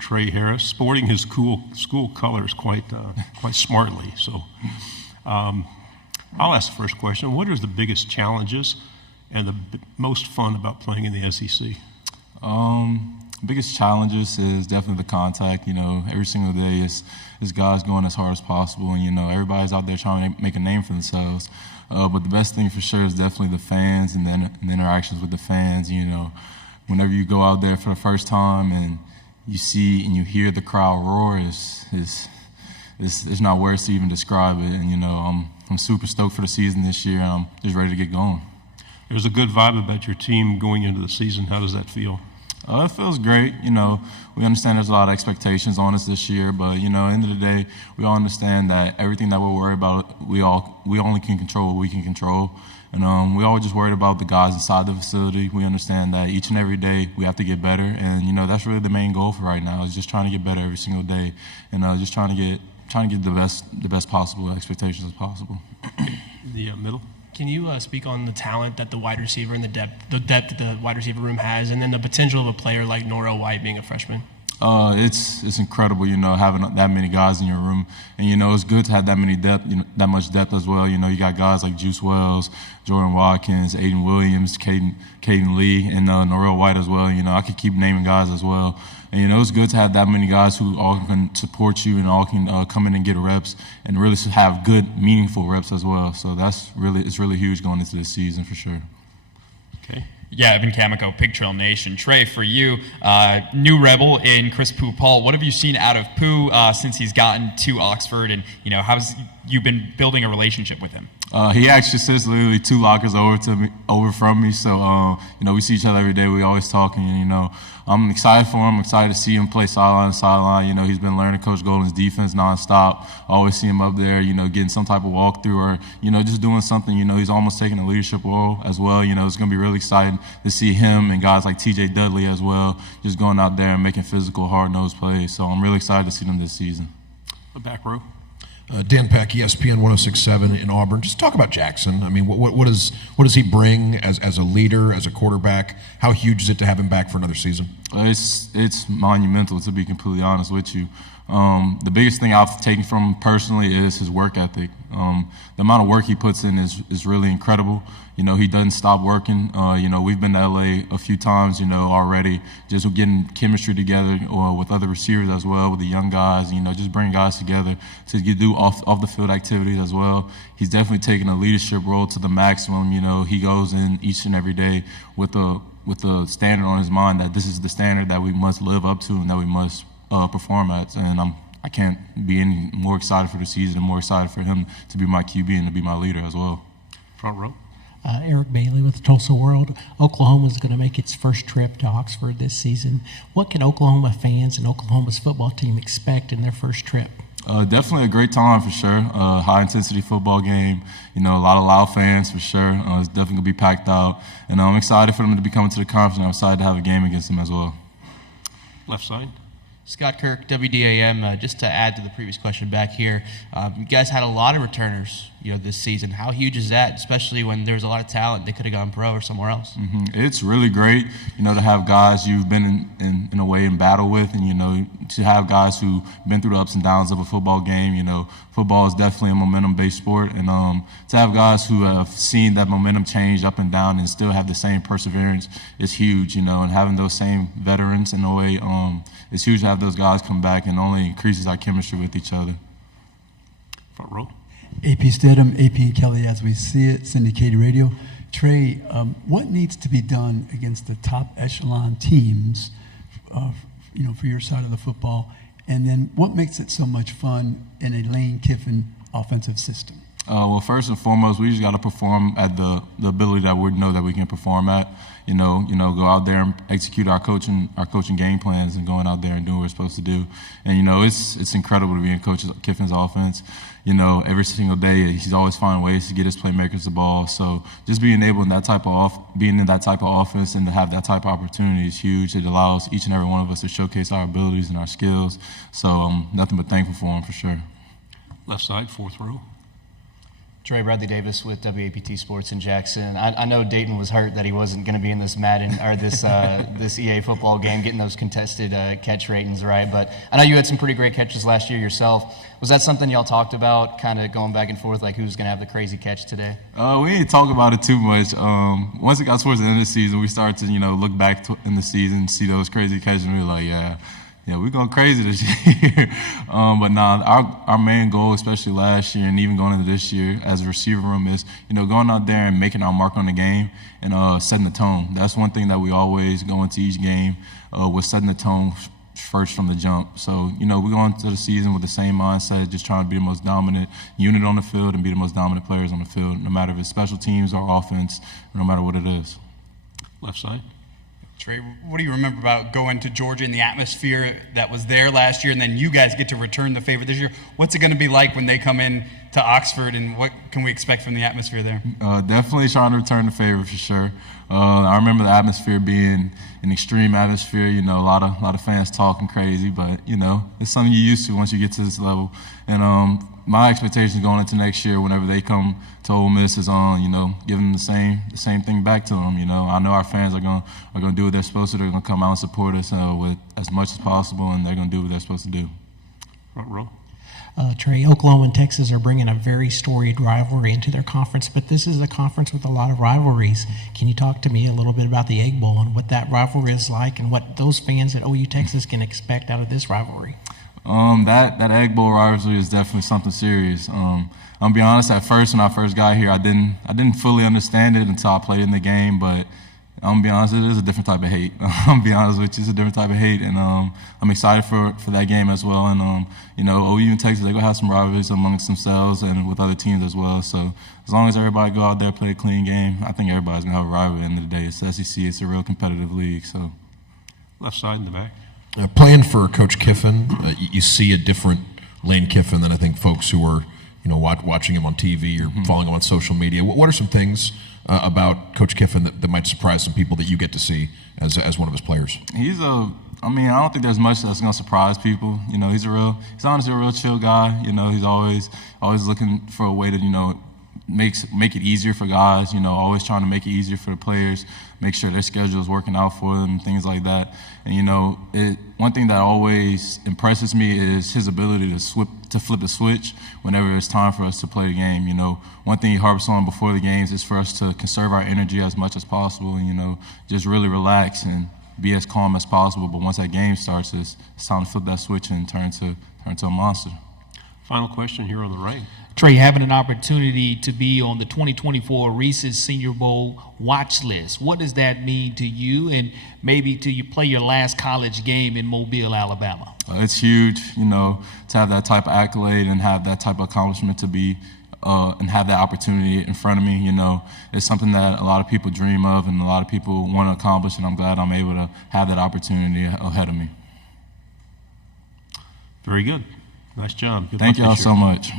Trey Harris, sporting his cool school colors quite smartly. So I'll ask the first question. What are the biggest challenges and the most fun about playing in the SEC? Biggest challenges is definitely the contact. Every single day is guys going as hard as possible, and everybody's out there trying to make a name for themselves. But the best thing for sure is definitely the fans and the interactions with the fans. Whenever you go out there for the first time and you see and you hear the crowd roar, it's not words to even describe it. And I'm super stoked for the season this year, and I'm just ready to get going. There's a good vibe about your team going into the season. How does that feel? It feels great. We understand there's a lot of expectations on us this year, but at the end of the day, we all understand that everything that we're worried about, we only can control what we can control. And we all just worried about the guys inside the facility. We understand that each and every day we have to get better, and that's really the main goal for right now, is just trying to get better every single day, and just trying to get the best possible expectations as possible. The middle. Can you speak on the talent that the wide receiver and the depth that the wide receiver room has, and then the potential of a player like Norrell White being a freshman? It's incredible, having that many guys in your room, and it's good to have that much depth as well. You got guys like Juice Wells, Jordan Watkins, Aiden Williams, Caden Lee, and Norrell White as well. I could keep naming guys as well. And it's good to have that many guys who all can support you and all can come in and get reps and really have good, meaningful reps as well. So it's really huge going into this season for sure. Okay. Yeah, Evan Camico, Pig Trail Nation. Trey, for you, new Rebel in Chris Pooh-Paul. What have you seen out of Pooh since he's gotten to Oxford, and how's you been building a relationship with him? He actually sits literally 2 lockers over from me. So we see each other every day. We always talking, and I'm excited for him. I'm excited to see him play sideline to sideline. He's been learning Coach Golden's defense nonstop. I always see him up there, getting some type of walkthrough or just doing something. He's almost taking a leadership role as well. It's going to be really exciting to see him and guys like T.J. Dudley as well, just going out there and making physical, hard-nosed plays. So I'm really excited to see them this season. The back row. Dan Peck, ESPN 106.7 in Auburn. Just talk about Jackson. I mean, what does he bring as a leader, as a quarterback? How huge is it to have him back for another season? It's monumental, to be completely honest with you. The biggest thing I've taken from him personally is his work ethic. The amount of work he puts in is really incredible. He doesn't stop working. We've been to LA a few times, already, just getting chemistry together with other receivers as well, with the young guys, just bringing guys together to do off the field activities as well. He's definitely taking a leadership role to the maximum. He goes in each and every day with the standard on his mind that this is the standard that we must live up to and that we must perform at. And I can't be any more excited for the season and more excited for him to be my QB and to be my leader as well. Front row. Eric Bailey with Tulsa World. Oklahoma is going to make its first trip to Oxford this season. What can Oklahoma fans and Oklahoma's football team expect in their first trip? Definitely a great time for sure. High-intensity football game. A lot of loud fans for sure. It's definitely going to be packed out. And I'm excited for them to be coming to the conference, and I'm excited to have a game against them as well. Left side. Scott Kirk, WDAM, just to add to the previous question back here, you guys had a lot of returners, this season. How huge is that, especially when there's a lot of talent? They could have gone pro or somewhere else. Mm-hmm. It's really great, to have guys you've been in a way in battle with, and to have guys who've been through the ups and downs of a football game. Football is definitely a momentum-based sport, and to have guys who have seen that momentum change up and down and still have the same perseverance is huge. And having those same veterans in a way, it's huge to have those guys come back, and only increases our chemistry with each other. Front row. AP Stidham, AP and Kelly as we see it, syndicated radio. Trey, what needs to be done against the top echelon teams, for your side of the football? And then what makes it so much fun in a Lane Kiffin offensive system? Well, first and foremost, we just got to perform at the ability that we know that we can perform at. Go out there and execute our coaching game plans and going out there and doing what we're supposed to do. And it's incredible to be in Coach Kiffin's offense. Every single day he's always finding ways to get his playmakers the ball. So just being able in that type of offense and to have that type of opportunity is huge. It allows each and every one of us to showcase our abilities and our skills. So nothing but thankful for him for sure. Left side, fourth row. Trey, Bradley Davis with WAPT Sports in Jackson. I know Dayton was hurt that he wasn't going to be in this Madden or this this EA football game, getting those contested catch ratings right. But I know you had some pretty great catches last year yourself. Was that something y'all talked about, kind of going back and forth, like who's going to have the crazy catch today? We didn't talk about it too much. Once it got towards the end of the season, we started to look back in the season, see those crazy catches, and we were like, yeah, we're going crazy this year. But nah, our main goal, especially last year and even going into this year as a receiver room, is going out there and making our mark on the game and setting the tone. That's one thing that we always go into each game was setting the tone first from the jump. So we go into the season with the same mindset, just trying to be the most dominant unit on the field and be the most dominant players on the field, no matter if it's special teams or offense, no matter what it is. Left side. Trey, what do you remember about going to Georgia and the atmosphere that was there last year, and then you guys get to return the favor this year? What's it going to be like when they come in to Oxford, and what can we expect from the atmosphere there? Definitely trying to return the favor for sure. I remember the atmosphere being an extreme atmosphere. A lot of fans talking crazy, but it's something you're used to once you get to this level. And my expectations going into next year, whenever they come to Ole Miss, is on giving them the same thing back to them. I know our fans are going to do what they're supposed to. They're going to come out and support us with as much as possible, and they're going to do what they're supposed to do. Front row. Trey, Oklahoma and Texas are bringing a very storied rivalry into their conference, but this is a conference with a lot of rivalries. Can you talk to me a little bit about the Egg Bowl and what that rivalry is like and what those fans at OU Texas can expect out of this rivalry? That Egg Bowl rivalry is definitely something serious. I'm gonna be honest. At first, when I first got here, I didn't fully understand it until I played in the game. But I'm gonna be honest, it is a different type of hate. I'm gonna be honest with you, it's a different type of hate, and I'm excited for that game as well. And OU and Texas, they're gonna have some rivalries amongst themselves and with other teams as well. So as long as everybody go out there play a clean game, I think everybody's gonna have a rivalry at the end of the day. It's the SEC. It's a real competitive league. So Left side in the back. Playing for Coach Kiffin, you see a different Lane Kiffin than I think folks who are, watching him on TV or following him on social media. What are some things about Coach Kiffin that might surprise some people that you get to see as one of his players? I don't think there's much that's gonna surprise people. He's honestly a real chill guy. He's always looking for a way to, make it easier for guys, always trying to make it easier for the players, make sure their schedule is working out for them, things like that. And, one thing that always impresses me is his ability to flip a switch whenever it's time for us to play the game. One thing he harps on before the games is for us to conserve our energy as much as possible and, just really relax and be as calm as possible. But once that game starts, it's time to flip that switch and turn to a monster. Final question here on the right. Trey, having an opportunity to be on the 2024 Reese's Senior Bowl watch list, what does that mean to you and maybe to you play your last college game in Mobile, Alabama? It's huge, to have that type of accolade and have that type of accomplishment to be and have that opportunity in front of me. It's something that a lot of people dream of and a lot of people want to accomplish, and I'm glad I'm able to have that opportunity ahead of me. Very good. Nice job. Good Thank luck y'all this so year. much.